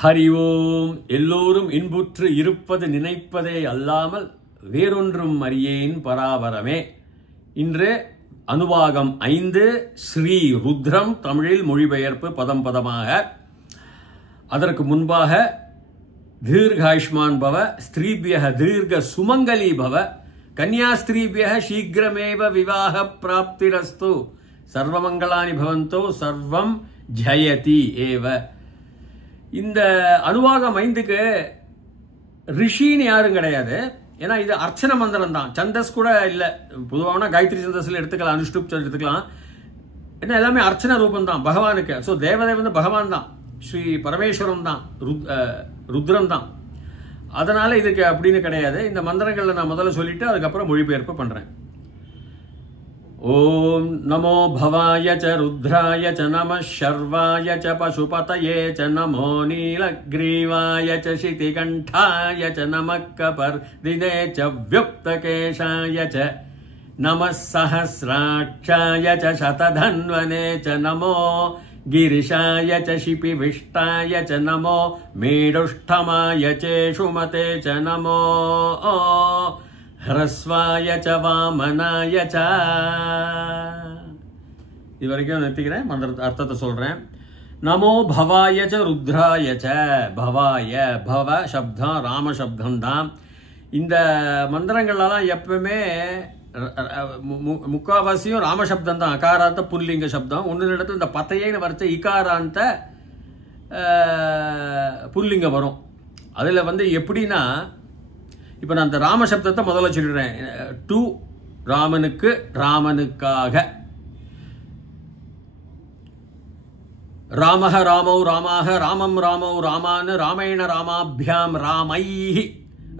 ஹரி ஓம். எல்லோரும் இன்புற்று இருப்பது நினைப்பதே அல்லாமல் வேறொன்றும் அறியேன் பராபரமே. இன்று அனுவாகம் 5 ஸ்ரீ ருத்ரம் தமிழில் மொழிபெயர்ப்பு பதம் பதமாக. அதற்கு முன்பாக தீர்காயுஷ்மான் பவ, ஸ்திரீபியக தீர்க்க சுமங்கலி பவ, கன்யாஸ்திரீபியக சீக்கிரமேவ விவாக பிராப்திரஸ்து, சர்வமங்களானி பவந்தோ சர்வம் ஜயதி ஏவ. இந்த அனுவாகம் 5க்கு ரிஷின்னு யாரும் கிடையாது. ஏன்னா இது அர்ச்சன மந்திரம் தான், சந்தஸ் கூட இல்லை. பொதுவான காயத்ரி சந்தஸ்ல எடுத்துக்கலாம், அனுஷ்டுப் எடுத்துக்கலாம். ஏன்னா எல்லாமே அர்ச்சன ரூபம் தான் பகவானுக்கு. ஸோ தேவதை வந்து பகவான் தான், ஸ்ரீ பரமேஸ்வரம் தான், ருத்ரன் தான். அதனால இதுக்கு அப்படின்னு கிடையாது. இந்த மந்திரங்களை நான் முதல்ல சொல்லிட்டு அதுக்கப்புறம் மொழிபெயர்ப்பு பண்றேன். ஓம் நமோ பவாய ச ருத்ராய ச நம ஷர்வாய ச பசுபதயே ச நமோ நீலக்ரீவாய ச சிதிகண்டாய ச நம கபர்தினே ச வ்யுக்தகேஷாய ச நம சஹஸ்ராட்சாய ச சததன்வனே ச நமோ गिरिशाय च शिपिविष्टाय च नमो मेडुष्ठमाय चेषुमते च नमो ह्रस्वाय च वामनाय च. இது வரைக்கும் நிறுத்திக்கிறேன், மந்திர அர்த்தத்தை சொல்றேன். நமோ பவாய ச ருத்ராய ச. பவாய, பவ சப்தம் ராம சப்தம் தான். இந்த மந்திரங்கள்லாம் எப்பவுமே முக்காவாசியும் ராமசப்தம் தான், அகாராந்த புல்லிங்க சப்தம். ஒன்னு இடத்துல இந்த பத்தையேன்னு வரைச்ச இகாராந்த புல்லிங்க வரும். அதுல வந்து எப்படின்னா, இப்ப நான் இந்த ராமசப்தத்தை முதல்ல சொல்லிடுறேன். டு ராமனுக்கு, ராமனுக்காக. ராமஹ ராமௌ ராமாக ராமம் ராமௌ ராமான் ராமேண ராமாபியாம் ராமைஹி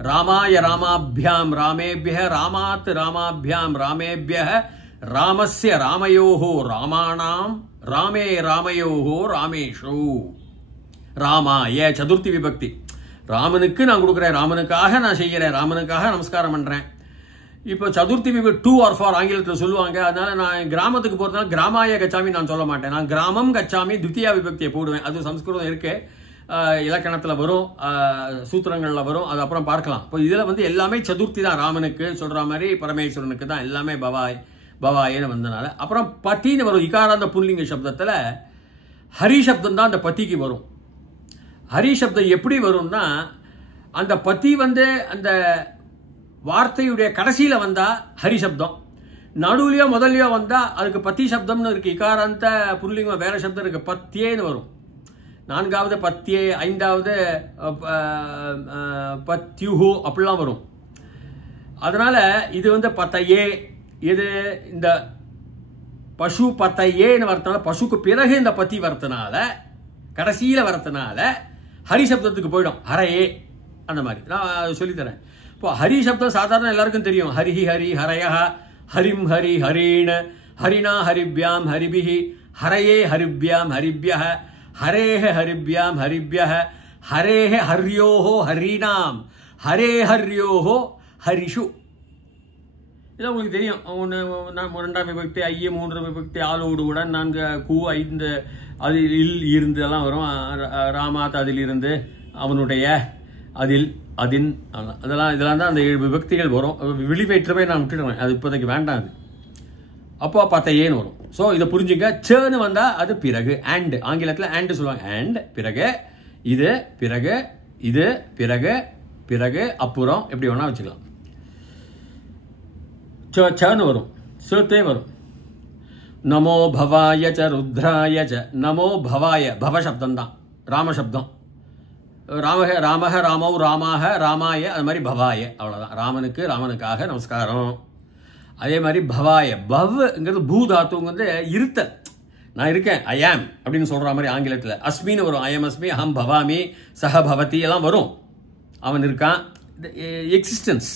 ராமாய ராமாபியாம் ராமேபிய ராமாத் ராமாபியாம் ராமேபிய ராமஸ்ய ராமயோஹோ ராமாணாம் ராமே ராமயோஹோ ராமேஷு. ராமாய சதுர்த்தி விபக்தி. ராமனுக்கு நான் கொடுக்குறேன், ராமனுக்காக நான் செய்கிறேன், ராமனுக்காக நமஸ்காரம் பண்றேன். இப்போ சதுர்த்தி விபக்தி 2 or 4 ஆங்கிலத்தில் சொல்லுவாங்க. அதனால நான் கிராமத்துக்கு போறதுனால கிராமாய கச்சாமி நான் சொல்ல மாட்டேன். நான் கிராமம் கச்சாமி துத்தியா விபக்தியை போடுவேன். அது சம்ஸ்கிருதம் இருக்கு, இலக்கணத்தில் வரும், சூத்திரங்களில் வரும். அது அப்புறம் பார்க்கலாம். இப்போ இதில் வந்து எல்லாமே சதுர்த்தி தான். ராமனுக்கு சொல்ற மாதிரி பரமேஸ்வரனுக்கு தான் எல்லாமே பவாய் பவாயின்னு வந்தனால. அப்புறம் பத்தின்னு வரும் இகாராந்த புல்லிங்க சப்தத்தில். ஹரி சப்தம் தான் அந்த பத்திக்கு வரும். ஹரி சப்தம் எப்படி வரும்னா, அந்த பத்தி வந்து அந்த வார்த்தையுடைய கடைசியில வந்தா ஹரி சப்தம், நடுவுலையோ முதல்லையோ வந்தா அதுக்கு பத்தி சப்தம்னு இருக்கு. இகாராந்த புல்லிங்கம் வேற சப்தம் இருக்கு, பத்தியேன்னு வரும். 4வது பத்தியே, 5வது பத்யுஹு அப்படிலாம் வரும். அதனால இது வந்து பத்தையே. இது இந்த பசு பத்தையேன்னு வரதுனால, பசுக்கு பிறகு இந்த பத்தி வரதுனால, கடைசியில வரதுனால ஹரி சப்தத்துக்கு போயிடும். ஹரையே அந்த மாதிரி நான் சொல்லித்தரேன். இப்போ ஹரி சப்தம் சாதாரண எல்லாருக்கும் தெரியும். ஹரிஹி ஹரி ஹரய, ஹரிம் ஹரி ஹரீண, ஹரிணா ஹரிபியாம் ஹரிபிஹி, ஹரையே ஹரிபியாம் ஹரிபிய, ஹரேஹ ஹரிபியாம் ஹரிபிய, ஹரேஹ ஹர்யோஹோ ஹரீணாம், ஹரே ஹர்யோஹோ ஹரிஷு. இதெல்லாம் உங்களுக்கு தெரியும். 2ஆம் விபக்தி, 3 விபக்தி, ஆளோடு உடன் 4 கூ 5 அதில் இருந்தெல்லாம் வரும். ராமாத் அதில் இருந்து, அவனுடைய அதில் அதின், இதெல்லாம் தான் அந்த 7 விபக்திகள் வரும். விழிவேற்றமே நான் விட்டுடுவேன், அது இப்போதைக்கு வேண்டாம். அது அப்போ பத்தையேன்னு வரும். ஸோ இதை புரிஞ்சுங்க. சேன்னு வந்தா அது பிறகு. அண்ட் ஆங்கிலத்தில் அண்ட் சொல்லுவாங்க. அண்ட் பிறகு, இது பிறகு, இது பிறகு, பிறகு அப்புறம், எப்படி வேணா வச்சுக்கலாம். சேன்னு வரும், சேத்தே வரும். நமோ பவாய ச ருத்ராய ச. நமோ பவாய, பவ சப்தம் தான், ராமசப்தம். ராமஹ ராமௌ ராமாக ராமாய, அது மாதிரி பவாய, அவ்வளவுதான். ராமனுக்கு, ராமனுக்காக நமஸ்காரம். அதே மாதிரி பவாய, பவ்ங்கிறது பூதாத்துங்கிறது இருத்தல். நான் இருக்கேன், ஐ ஆம் அப்படின்னு சொல்ற மாதிரி ஆங்கிலத்தில் அஸ்மின்னு வரும். ஐஎம் அஸ்மி, அஹம் பவாமி, சஹ பவதி எல்லாம் வரும். அவன் இருக்கான், எக்ஸிஸ்டன்ஸ்,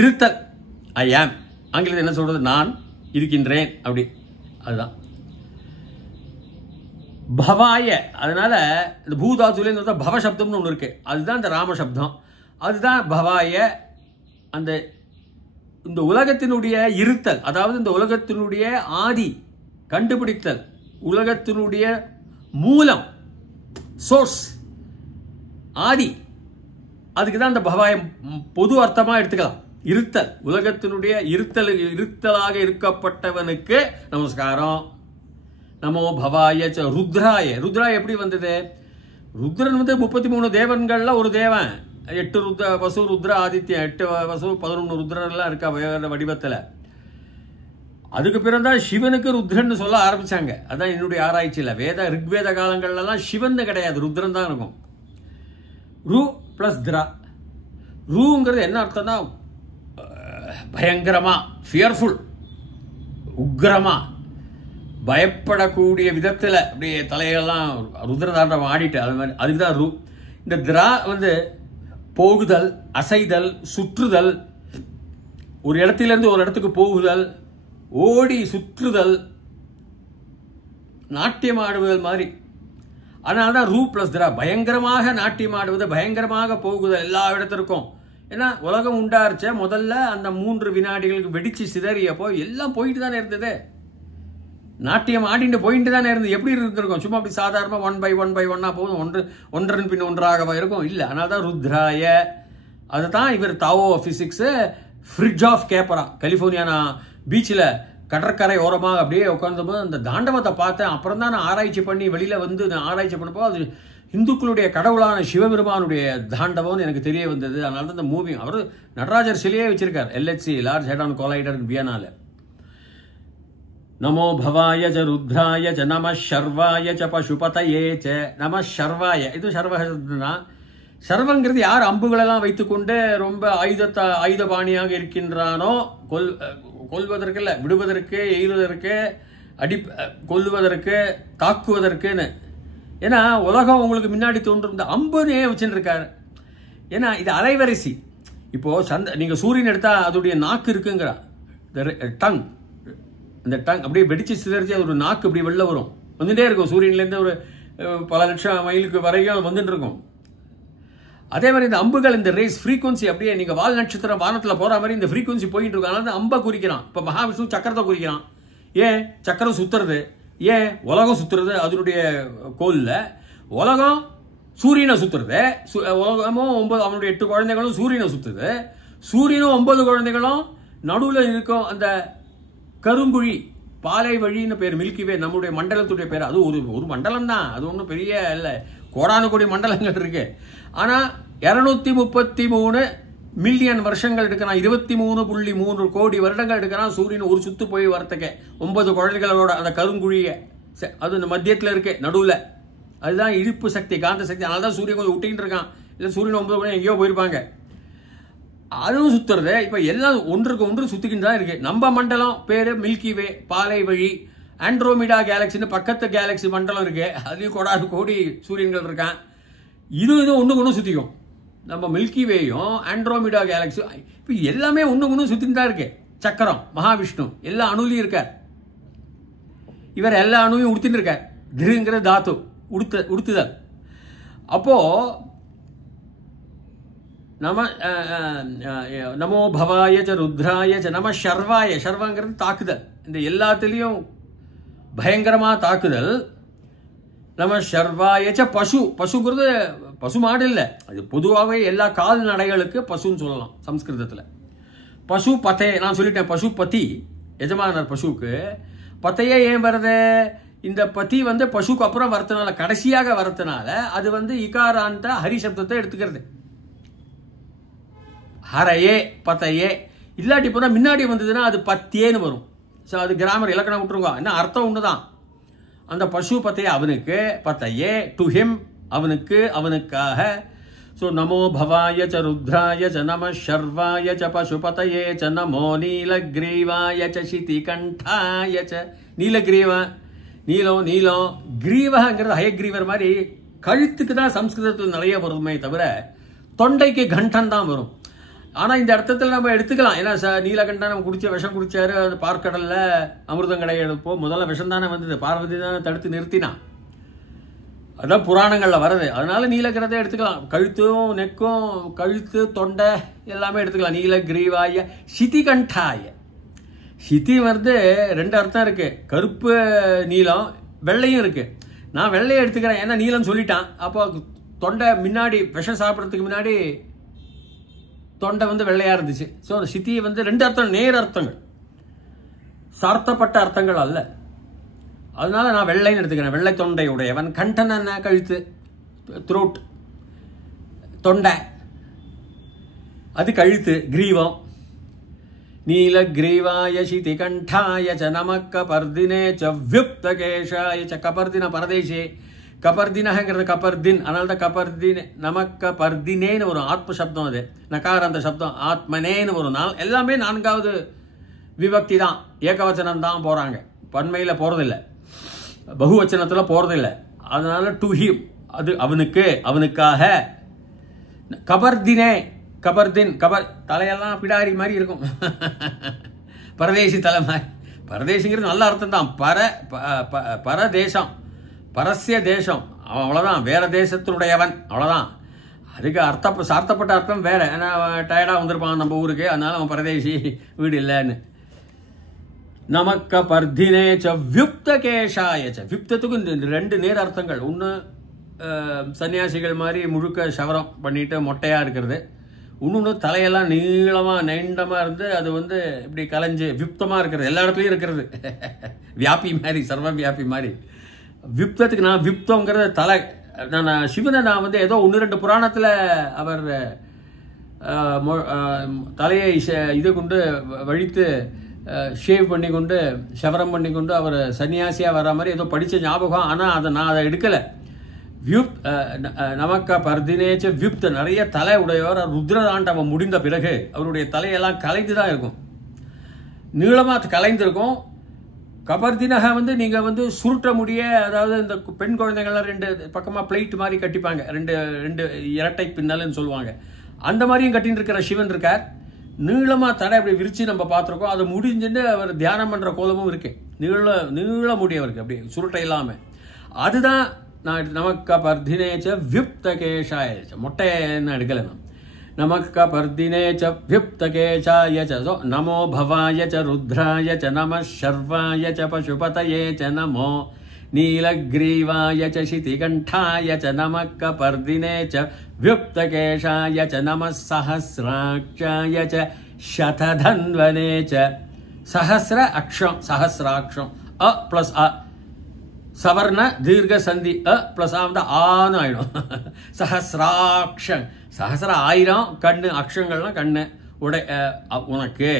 இருத்தல். ஐ ஆம் ஆங்கிலத்தில் என்ன சொல்றது, நான் இருக்கின்றேன், அப்படி. அதுதான் பவாய. அதனால இந்த பூதாத்துலேருந்து பவ சப்தம்னு ஒன்று இருக்கு, அதுதான் இந்த ராம சப்தம். அதுதான் பவாய. அந்த இந்த உலகத்தினுடைய இருத்தல், அதாவது இந்த உலகத்தினுடைய ஆதி கண்டுபிடித்தல், உலகத்தினுடைய மூலம், சோர்ஸ், ஆதி. அதுக்கு தான் அந்த பவாயம் பொது அர்த்தமா எடுத்துக்கலாம். இருத்தல், உலகத்தினுடைய இருத்தலாக இருக்கப்பட்டவனுக்கு நமஸ்காரம். நமோ பவாய ச ருத்ராய. ருத்ராய எப்படி வந்தது? ருத்ரன் 33 தேவன்கள்ல ஒரு தேவன். 8 வசு ருத்ர ஆதித்யன், 8 வசு 11 ருத்ரர்லாம் இருக்கா வேற வடிவத்துல. அதுக்கு பிறந்தான் சிவனுக்கு ருத்ரன் சொல்ல ஆரம்பிச்சாங்க. அதான் என்னுடைய ஆராய்ச்சியில ரிக்வேத காலங்கள்லாம் சிவன் கிடையாது, ருத்ரன் தான் இருக்கும். ரு பிளஸ் திரா. ரூங்கிறது என்ன அர்த்தம்னா பயங்கரமா, ஃபியர்ஃபுல், உக்ரமா, பயப்படக்கூடிய விதத்தில் அப்படியே தலையெல்லாம் ருத்ரதாண்டம் ஆடிட்டு அது மாதிரி, அதுக்குதான் ரூ. இந்த திரா போகுதல், அசைதல், சுற்றுதல், ஒரு இடத்திலிருந்து ஒரு இடத்துக்கு போகுதல், ஓடி சுற்றுதல், நாட்டியம் ஆடுவதல் மாதிரி. அதனால்தான் ரூ பிளஸ் திரா. பயங்கரமாக நாட்டியம் ஆடுவது, பயங்கரமாக போகுதல் எல்லா இடத்திற்கும். ஏன்னா உலகம் உண்டாருச்ச முதல்ல அந்த 3 வினாடிகளுக்கு வெடிச்சு சிதறியப்போ எல்லாம் போயிட்டு தானே இருந்தது. நாட்டியம் ஆடிட்டு போயிட்டு தானே இருந்தது. எப்படி இருந்திருக்கும்? சும்மா அப்படி சாதாரணமா 1 by 1 போதும், ஒன்றன் பின் ஒன்றாக இருக்கும் இல்ல. அதனால்தான் ருத்ராய. அதுதான் இவர் Tao physics Fritjof Capra California பீச்சில் கடற்கரை ஓரமாக அப்படியே உட்கார்ந்தபோது அந்த தாண்டவத்தை பார்த்தேன். அப்புறம் தான் நான் ஆராய்ச்சி பண்ணி வெளியில வந்து ஆராய்ச்சி பண்ணப்போ அது இந்துக்களுடைய கடவுளான சிவபெருமானுடைய தாண்டவம்னு எனக்கு தெரிய வந்தது. அதனால தான் இந்த மூவி. அவர் நடராஜர் சிலையே வச்சிருக்கார், LHC large hadron collider வியனால. நமோ பவாய ச ருத்ராய ச நம ஷர்வாய ச பசுபதயே ச நம ஷர்வாய. இது சர்வனா, சர்வங்கிறது யார் அம்புகளெல்லாம் வைத்துக்கொண்டு ரொம்ப ஆயுதபாணியாக இருக்கின்றானோ, கொல்வதற்கு இல்ல, விடுவதற்கு, எய்வதற்கு, கொல்லுவதற்கு, தாக்குவதற்குன்னு. ஏன்னா உலகம் உங்களுக்கு முன்னாடி தோன்றும் இந்த அம்புனே வச்சுட்டு இருக்காரு. ஏன்னா இது அலைவரிசை. இப்போ நீங்க சூரியன் எடுத்தா அதோடைய நாக்கு இருக்குங்கிறா, டங். அந்த டங் அப்படியே வெடிச்சு சிதறிச்சு அது ஒரு நாக்கு அப்படி வெளில வரும், வந்துட்டே இருக்கும். சூரியன்லேருந்து ஒரு பல லட்சம் மைலுக்கு வரைக்கும் வந்துட்டு இருக்கும். அதே மாதிரி இந்த அம்புகள், இந்த ரேஸ் ஃப்ரீக்வன்சி அப்படியே நீங்க வால் நட்சத்திரம் வானத்தில் போற மாதிரி இந்த ஃப்ரீக்வன்சி போயிட்டு இருக்கும். அதனால அம்பை குறிக்கிறான். இப்போ மகாவிஷ்ணு சக்கரத்தை குறிக்கிறான். ஏன் சக்கரம் சுத்துறது? ஏன் உலகம் சுத்துறது? அதனுடைய கோல்ல உலகம் சூரியனை சுத்துறது. உலகமும் 9, அவனுடைய 8 குழந்தைகளும் சூரியனை சுத்துது. சூரியனும் 9 குழந்தைகளும் நடுவில் இருக்கும் அந்த கருங்குழி, பாலை வழின்னு பேர், மில்கிவே, நம்முடைய மண்டலத்துடைய பேர். அது ஒரு மண்டலம் தான், அது ஒன்றும் பெரிய இல்லை, கோடானு கோடி மண்டலங்கள் இருக்கு. ஆனா 233 மில்லியன் வருஷங்கள் எடுக்கிறான், 23.3 கோடி வருடங்கள் எடுக்கிறான் சூரியன் ஒரு சுத்து போய் வரத்துக்கு. 9 குழந்தைகளோட அந்த கருங்குழிய அது இந்த மத்தியத்தில் இருக்கு, நடுவில். அதுதான் இழுப்பு சக்தி, காந்த சக்தி. அதனால தான் சூரியன் கொஞ்சம் விட்டின்னு இருக்கான். இல்லை சூரியன் 9 மணி எங்கேயோ போயிருப்பாங்க. அதுவும் சுத்துறது. இப்ப எல்லாம் ஒன்றுக்கு ஒன்று சுத்திக்கிட்டு தான் இருக்கு. நம்ம மண்டலம் பேரு மில்கிவே, பாலை வழி. ஆண்ட்ரோமிடா கேலக்சின்னு பக்கத்து கேலக்சி மண்டலம் இருக்கு, அதுலயும் கோடானு கோடி சூரியன்கள் இருக்கான். இது ஒண்ணுக்கு ஒன்று சுத்திக்கும். நம்ம மில்கிவேயும் ஆண்ட்ரோமிடா கேலக்சி இப்ப எல்லாமே ஒண்ணுக்கு ஒன்று சுத்தின்னு தான் இருக்கு. சக்கரம் மகாவிஷ்ணு எல்லா அணுலையும் இருக்கார். இவர் எல்லா அணுவையும் உடுத்தின்னு இருக்கார். திருங்கிற தாத்து உடுத்துதல். அப்போ நமோ பவாய ச ருத்ராய ச நம ஷர்வாய. ஷர்வாங்கிறது தாக்குதல், இந்த எல்லாத்திலையும் பயங்கரமா தாக்குதல். நம ஷர்வாய ச பசு. பசுங்கிறது பசு மாடு இல்லை, அது பொதுவாகவே எல்லா கால்நடைகளுக்கு பசுன்னு சொல்லலாம் சம்ஸ்கிருதத்தில். பசு பதே, நான் சொல்லிட்டேன், பசு பதி எஜமானர் பசுவுக்கு. பத்தையே ஏன் வருது? இந்த பதி பசுக்கு அப்புறம் வரதுனால, கடைசியாக வரதுனால அது இகாராந்த ஹரி சப்தத்தை எடுத்துக்கிறது. ஹரையே பத்தையே. இல்லாட்டி போனா முன்னாடி வந்ததுன்னா அது பத்தியேன்னு வரும். ஸோ அது கிராமர் இலக்கணம் விட்டுருங்க, என்ன அர்த்தம் ஒண்ணுதான். அந்த பசு பத்தையே அவனுக்கு, பத்தையே டு ஹிம் அவனுக்கு, அவனுக்காக. ஸோ நமோ பவாய ச ருத்ராய ச நம ஷர்வாய ச பசுபதயே ச நமோ நீலக்ரீவாய ச சிதிகண்டாய ச. நீலக்ரீவா, நீலம் நீலம். கிரீவங்கிறது ஹயக்ரீவர் மாதிரி கழுத்துக்கு தான் சம்ஸ்கிருதத்தில் நிறைய வருமே தவிர தொண்டைக்கு கண்டன் தான் வரும். ஆனா இந்த அர்த்தத்தில் நம்ம எடுத்துக்கலாம். ஏன்னா நீலகண்டன் நம்ம குடிச்ச விஷம் குடிச்சாரு, அது பார்க்கடல்ல அமிர்தம் கிடையாதுப்போ முதல்ல விஷம் தானே வந்தது, பார்வதி தானே தடுத்து நிறுத்தினான். அதான் புராணங்கள்ல வருது. அதனால நீலகிரதை எடுத்துக்கலாம். கழுத்தும் நெக்கும், கழுத்து தொண்டை எல்லாமே எடுத்துக்கலாம். நீலகிரீவாய சிதிகண்டாய. சிதி 2 அர்த்தம் இருக்கு, கருப்பு நீலம், வெள்ளையும் இருக்கு. நான் வெள்ளையை எடுத்துக்கிறேன், ஏன்னா நீலம் சொல்லிட்டான். அப்போ தொண்டை முன்னாடி விஷம் சாப்பிட்றதுக்கு முன்னாடி தொண்டை வந்து வெள்ளையா இருந்துச்சு. ஸோ சித்தி வந்து 2 அர்த்தம், நேர் அர்த்தங்கள், சார்த்தப்பட்ட அர்த்தங்கள் அல்ல. அதனால நான் வெள்ளைன்னு எடுத்துக்கிறேன். வெள்ளை தொண்டை உடையவன். கண்டன் என்ன? கழுத்து, த்ரோட், தொண்டை, அது கழுத்து, கிரீவம். நீல கிரீவாய சிதி கண்டாய ச நமக்க பர்தினே ச வியுக்த கேஷாய ச. கபர்தின பரதேசே, கபர்தினங்கிறது கபர்தின், அதனால தான் கபர்தின். நமக்க பர்தினேன்னு ஒரு ஆத்ம சப்தம், அது நகார அந்த சப்தம். ஆத்மனேன்னு ஒரு நாள், எல்லாமே 4வது விபக்தி தான், ஏகவச்சனம் தான் போறாங்க, பன்மையில் போறதில்லை, பகுவச்சனத்தில் போறதில்லை. அதனால டு ஹிம், அது அவனுக்கு, அவனுக்காக. கபர்தினே, கபர்தின், கபர் தலையெல்லாம் பிடாரி மாதிரி இருக்கும், பரதேசி தலை மாதிரி. பரதேசிங்கிறது நல்ல அர்த்தம் தான். பரதேசம், பரஸ்ய தேசம், அவன் அவ்வளோதான், வேற தேசத்தினுடையவன், அவ்வளோதான். அதுக்கு சார்த்தப்பட்ட அர்த்தம் வேற. ஏன்னா டயர்டாக வந்திருப்பான் நம்ம ஊருக்கு, அதனால அவன் பரதேசி, வீடு இல்லைன்னு. நமக்க பர்தினேச்ச வியுக்த கேஷாயச்ச. வியுக்தத்துக்கு இந்த 2 நேர் அர்த்தங்கள். ஒன்று சன்னியாசிகள் மாதிரி முழுக்க சவரம் பண்ணிட்டு மொட்டையா இருக்கிறது. இன்னொன்று தலையெல்லாம் நீளமாக நீண்டமாக இருந்து அது வந்து இப்படி கலைஞ்சு வியுக்தமாக இருக்கிறது, எல்லா இடத்துலையும் இருக்கிறது, வியாபி மாதிரி, சர்வ வியாபி மாதிரி. வியுக்தத்துக்கு நான் வியுக்தங்கிறது தலை. நான் சிவனை நான் வந்து ஏதோ 1-2 புராணத்தில் அவர் தலையை இது கொண்டு வழித்து ஷேவ் பண்ணி கொண்டு சவரம் பண்ணி கொண்டு அவர் சன்னியாசியாக வர மாதிரி ஏதோ படித்த ஞாபகம். ஆனால் அதை நான் அதை எடுக்கலை. நமக்க பர்தினேச்ச வியுக்த, நிறைய தலை உடையவர். ருத்ரதாண்டவம் முடிந்த பிறகு அவருடைய தலையெல்லாம் கலைந்து தான் இருக்கும், நீளமாக கலைந்திருக்கும். கபர்தினக வந்து நீங்கள் வந்து சுருட்ட முடிய, அதாவது இந்த பெண் குழந்தைகள்லாம் 2 பக்கமாக பிளேட் மாதிரி கட்டிப்பாங்க, 2 இரட்டை பின்னல்னு சொல்லுவாங்க. அந்த மாதிரியும் கட்டின்னு இருக்கிற சிவன் இருக்கார். நீளமாக தலை அப்படி விரிச்சு நம்ம பார்த்துருக்கோம். அதை முடிஞ்சுட்டு அவர் தியானம் பண்ணுற கோலமும் இருக்கு, நீள முடியவருக்கு அப்படி சுருட்டை இல்லாமல். அதுதான் நான் நமக்க பர்தினேச்ச வியுக்த கேஷாயச்ச. மொட்டைன்னு எடுக்கலை நான். நமக்க பர்தினேச்ச வியுக்த கேஷாயச்ச. நமோ பவாய ச ருத்ராய ச நம சர்வாய ச பசுபதயே ச நமோ நீலக்ரீவாய ச சிதிகண்டாய ச நமக்க பர்தினேச்ச வியுக்த கேஷாய ச நம சஹஸ்ராட்சாய ச சததன்வனே ச. சஹஸ்ர அக்ஷம், சஹஸ்ராட்சம், அ ப்ளஸ் அ, சவர்ண தீர்க்க சந்தி, அ பிளஸ் வந்து ஆன்னு ஆயிடும். சஹஸ்ராக்ஷன், சஹஸ்ர 1000 கண்ணு, அக்ஷங்கள்லாம் கண்ணு உனக்கு,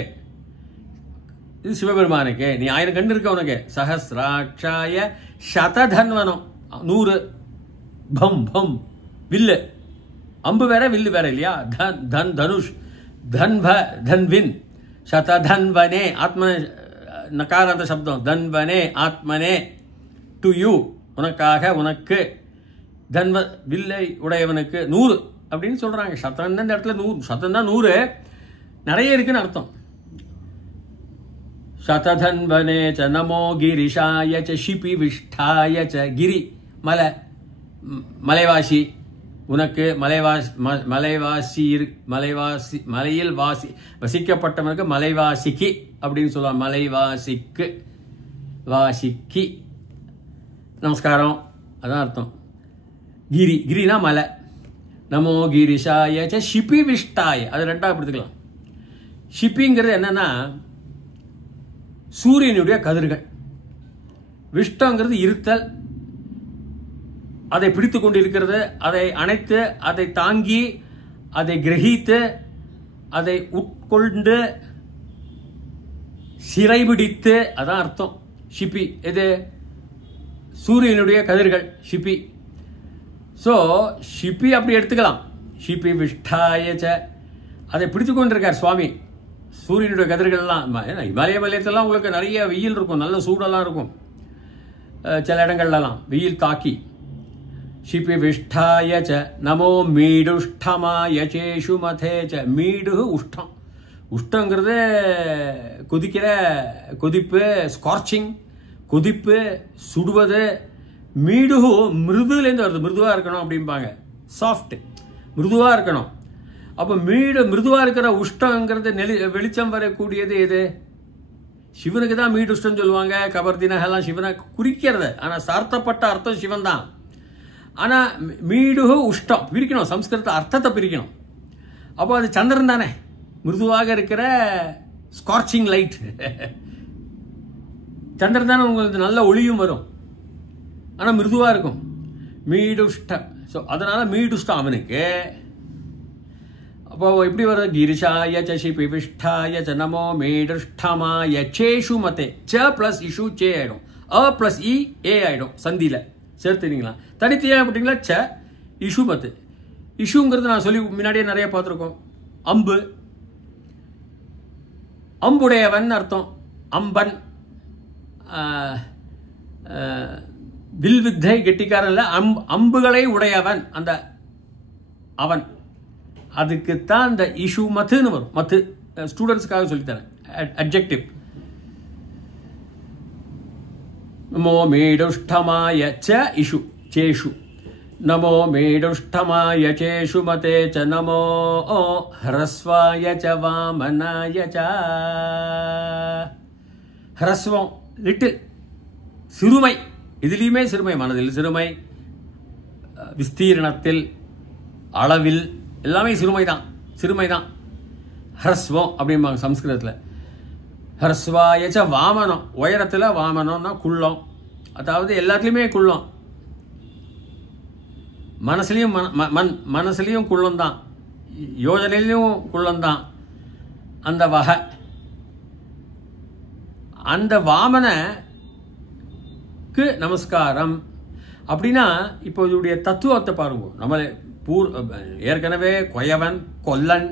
இது சிவபெருமானுக்கு. நீ 1000 கண்ணு இருக்க உனக்கு. சஹஸ்ராட்சாய சததன்வனம், 100. பம் பம், வில்லு, அம்பு வேற வில்லு வேற இல்லையா. தன் தனுஷ், தன்வ தன்வின், சததன்வனே, ஆத்ம நகாராந்த சப்தம், தன்வனே ஆத்மனே, டு யூ, உனக்காக, உனக்கு. தன்வ வில்லை உடையவனுக்கு 100 அப்படின்னு சொல்றாங்க. சத்தம் இந்த இடத்துல 100, சத்தம் தான் 100, நிறைய இருக்குன்னு அர்த்தம். சததன்வனே ச நமோ கிரிஷாய ச ஷிபி விஷ்டாய ச. கிரி மலை, மலைவாசி, உனக்கு மலைவாசி, மலையில் வாசி வசிக்கப்பட்டவனுக்கு மலைவாசிக்கு அப்படின்னு சொல்லுவாங்க. மலைவாசிக்கு, வாசிக்கு நமஸ்காரம், அதான் அர்த்தம். கிரி, கிரினா மலை. நமோ கிரிஷாய ச ஷிபி விஷ்டாய, அது 2ஆக எடுத்துக்கலாம். ஷிப்பிங்கிறது என்னன்னா சூரியனுடைய கதிர்கள். விஷ்டங்கிறது இருத்தல், அதை பிடித்து கொண்டு இருக்கிறது, அதை அணைத்து, அதை தாங்கி, அதை கிரகித்து, அதை உட்கொண்டு, சிறைபிடித்து, அதான் அர்த்தம் ஷிப்பி. இது சூரியனுடைய கதிர்கள் ஷிப்பி. ஸோ ஷிப்பி அப்படி எடுத்துக்கலாம். ஷிப்பி விஷ்டாயச்ச, அதை பிடித்து கொண்டிருக்கார் சுவாமி. சூரியனுடைய கதிர்கள்லாம் இமாலய மலையத்தெல்லாம் உங்களுக்கு நிறைய வெயில் இருக்கும், நல்ல சூடெல்லாம் இருக்கும், சில இடங்கள்லாம் வெயில் தாக்கி. ஷிப்பி விஷ்டாயச்ச நமோ மீடுஷ்டமாய சேஷு மதேச்ச. மீடு உஷ்டம், உஷ்டங்கிறது கொதிக்கிற கொதிப்பு, ஸ்கார்ச்சிங், கொதிப்பு, சுடுவது. மீடுகு மிருதுலேருந்து வருது, மிருதுவாக இருக்கணும் அப்படிம்பாங்க, சாஃப்ட், மிருதுவாக இருக்கணும். அப்போ மிருதுவாக இருக்கிற உஷ்டங்கிறது வெளிச்சம் வரக்கூடியது எது? சிவனுக்கு தான் மீடுஷ்டம் சொல்லுவாங்க. கபர்தினகெல்லாம் சிவனை குறிக்கிறது, ஆனால் சார்த்தப்பட்ட அர்த்தம் சிவன் தான். ஆனால் மீடுகு உஷ்டம் பிரிக்கணும், சம்ஸ்கிருத அர்த்தத்தை பிரிக்கணும். அப்போ அது சந்திரன் தானே, மிருதுவாக இருக்கிற ஸ்கார்ச்சிங் லைட் சந்திரன் தானே, உங்களுக்கு நல்ல ஒளியும் வரும், ஆனால் மிருதுவாக இருக்கும். மீடுஷ்டம். ஸோ அதனால மீடுஷ்டம் அவனுக்கு. அப்போ எப்படி வருது? கிரிஷாய சிபிவிஷ்டாய ச நமோ மீடுஷ்டமாய சேஷு மதே. ச பிளஸ் இஷு சே ஆயிடும், அ பிளஸ் இ ஏ ஆயிடும், சந்தியில சேர்த்துனீங்களா? தனித்தையா அப்படிங்களா? ச இஷு மத்து. இஷுங்கிறது நான் சொல்லி முன்னாடியே நிறைய பார்த்துருக்கோம். அம்பு, அம்புடையவன் அர்த்தம். அம்பன் வில்வித்தை கெட்டிக்காரன் இல்ல, அம்புகளை உடையவன் அந்த அவன். அதுக்குத்தான் இந்த இஷு மத்துன்னு வரும். மத்து ஸ்டூடெண்ட்ஸ்க்காக சொல்லித்தரேன், அட்ஜெக்டிவ். நமோ மீடுஷ்டமாய ச இஷு சேஷு. நமோ மீடுஷ்டமாய சேஷு மதே ச நமோ ஹ்ரஸ்வாய ச வாமனாய ச. ஹ்ரஸ்வம் லிட்டில், சிறுமை. இதுலேயுமே சிறுமை, மனதில் சிறுமை, விஸ்தீரணத்தில், அளவில் எல்லாமே சிறுமை தான். ஹ்ரஸ்வம் அப்படிம்பாங்க சம்ஸ்கிருதத்தில். ஹ்ரஸ்வாயச்ச வாமனம், உயரத்தில் வாமனம்னா குள்ளம், அதாவது எல்லாத்துலேயுமே குள்ளம். மனசுலையும் குள்ளம் தான், யோஜனையிலையும் குள்ளம் தான். அந்த வகை, அந்த வாமனக்கு நமஸ்காரம். அப்படின்னா இப்போ இதோடைய தத்துவத்தை பாருங்க. நம்ம ஏற்கனவே கொயவன், கொல்லன்,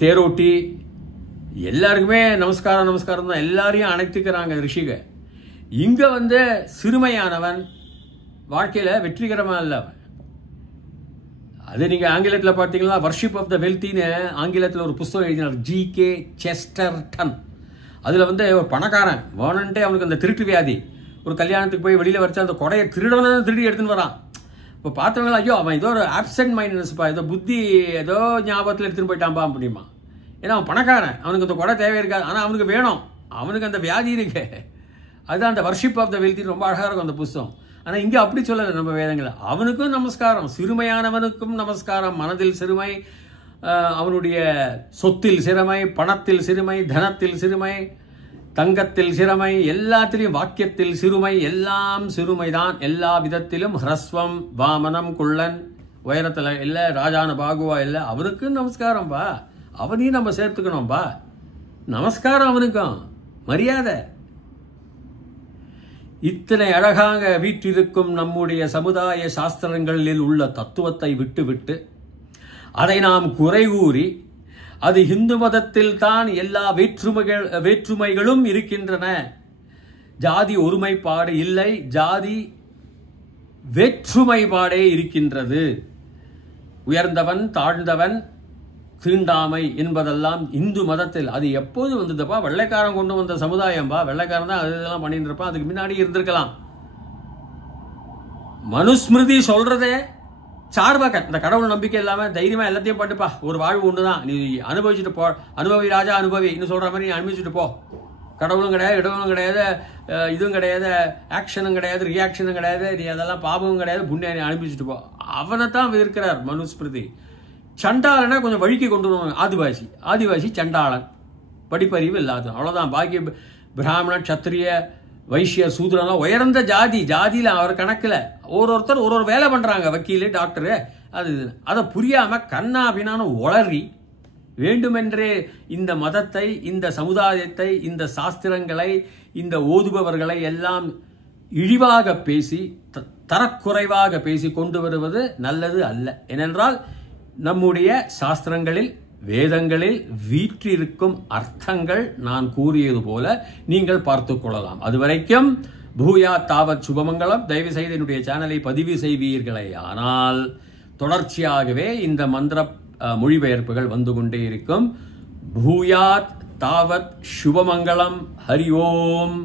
தேரோட்டி எல்லாருக்குமே நமஸ்காரம் தான், எல்லாரையும் அணைத்துக்கிறாங்க ரிஷிக. இங்க சிறுமையானவன் வாழ்க்கையில் வெற்றிகரமாக இல்லை. அது நீங்கள் ஆங்கிலத்தில் பார்த்தீங்கன்னா வர்ஷிப் ஆஃப் த வெல்த்தின்னு ஆங்கிலத்தில் ஒரு புஸ்தகம் எழுதினார், ஜி.கே. செஸ்டர்டன். அதில் ஒரு பணக்காரன் வேணுன்ட்டே அவனுக்கு அந்த திருட்டு வியாதி, ஒரு கல்யாணத்துக்கு போய் வெளியில் வரைச்சா அந்த கொடையை திருடி எடுத்துன்னு வரான். இப்போ பார்த்தவங்களா, ஐயோ அவன் ஏதோ ஒரு ஆப்சென்ட் மைண்ட்னஸ்ப்பா, ஏதோ புத்தி ஏதோ ஞாபகத்தில் எடுத்துன்னு போயிட்டான்பா அப்படிமா. ஏன்னா அவன் பணக்காரன், அவனுக்கு அந்த கொடை தேவை இருக்காது, ஆனால் அவனுக்கு வேணும், அவனுக்கு அந்த வியாதி இருக்கு. அதுதான் அந்த வர்ஷிப் ஆஃப் த வெல்த்தி, ரொம்ப அழகாக இருக்கும் அந்த புஸ்தகம். ஆனால் இங்கே அப்படி சொல்லலை நம்ம வேதங்களை. அவனுக்கும் நமஸ்காரம், சிறுமையானவனுக்கும் நமஸ்காரம். மனதில் சிறுமை, அவனுடைய சொத்தில் சிறுமை, பணத்தில் சிறுமை, தனத்தில் சிறுமை, தங்கத்தில் சிறுமை, எல்லாத்திலையும் வாக்கியத்தில் சிறுமை, எல்லாம் சிறுமைதான். எல்லா விதத்திலும் ஹ்ரஸ்வம், வாமனம், குள்ளன், உயரத்தில் இல்லை, ராஜான பாகுவா இல்லை, அவனுக்கும் நமஸ்காரம்பா. அவனையும் நம்ம சேர்த்துக்கணும்பா. நமஸ்காரம் அவனுக்கும், மரியாதை. இத்தனை அழகாக வீற்றிருக்கும் நம்முடைய சமுதாய சாஸ்திரங்களில் உள்ள தத்துவத்தை விட்டுவிட்டு அதை நாம் குறை கூறி, அது இந்து மதத்தில் தான் எல்லா வேற்றுமைகளும் இருக்கின்றன, ஜாதி ஒருமைப்பாடு இல்லை, ஜாதி வேற்றுமைப்பாடே இருக்கின்றது, உயர்ந்தவன் தாழ்ந்தவன் தீண்டாமை என்பதெல்லாம் இந்து மதத்தில். அது எப்போது வந்ததுப்பா? வெள்ளைக்காரன் கொண்டு வந்த சமுதாயம்பா. வெள்ளைக்காரன் தான் அது இதெல்லாம் பண்ணிட்டு இருப்பான், அதுக்கு முன்னாடி இருந்திருக்கலாம். மனுஸ்மிருதி சொல்றதே சார்பாக, இந்த கடவுள் நம்பிக்கை இல்லாம தைரியமா எல்லாத்தையும் பண்ணுப்பா, ஒரு வாழ்வு ஒண்ணுதான், நீ அனுபவிச்சுட்டு போ, அனுபவி ராஜா அனுபவி இன்னும் சொல்ற மாதிரி நீ அனுபவிச்சுட்டு போ. கடவுளும் கிடையாது, இடவுளும் கிடையாது, இதுவும் கிடையாது, ஆக்ஷனும் கிடையாது, ரியாக்ஷனும் கிடையாது, நீ அதெல்லாம் பாபமும் கிடையாது, புண்ணிய நீ அனுபவிச்சுட்டு போ. அவனை தான் இருக்கிறார் மனுஸ்மிருதி. சண்டாளனா கொஞ்சம் வழிக்கு கொண்டு வருவாங்க. ஆதிவாசி சண்டாளன், படிப்பறிவு இல்லாத, அவ்வளவுதான். பாக்கி பிராமண, சத்திரிய, வைசிய, சூத்ரலாம் உயர்ந்த ஜாதியில் அவர் கணக்கில் ஒருத்தர் ஒரு வேலை பண்றாங்க, வக்கீலு, டாக்டரு, அது அதை புரியாம கண்ணாபினான உளறி வேண்டுமென்றே இந்த மதத்தை, இந்த சமுதாயத்தை, இந்த சாஸ்திரங்களை, இந்த ஓதுபவர்களை எல்லாம் இழிவாக பேசி, தரக்குறைவாக பேசி கொண்டு வருவது நல்லது அல்ல. ஏனென்றால் நம்முடைய சாஸ்திரங்களில், வேதங்களில் வீற்றிருக்கும் அர்த்தங்கள் நான் கூறியது போல நீங்கள் பார்த்து கொள்ளலாம். அதுவரைக்கும் பூயா தாவத் சுபமங்கலம். தயவு செய்து என்னுடைய சேனலை பதிவு செய்வீர்களே ஆனால் தொடர்ச்சியாகவே இந்த மந்திர மொழிபெயர்ப்புகள் வந்து கொண்டே இருக்கும். பூயாத் தாவத் சுபமங்கலம். ஹரி ஓம்.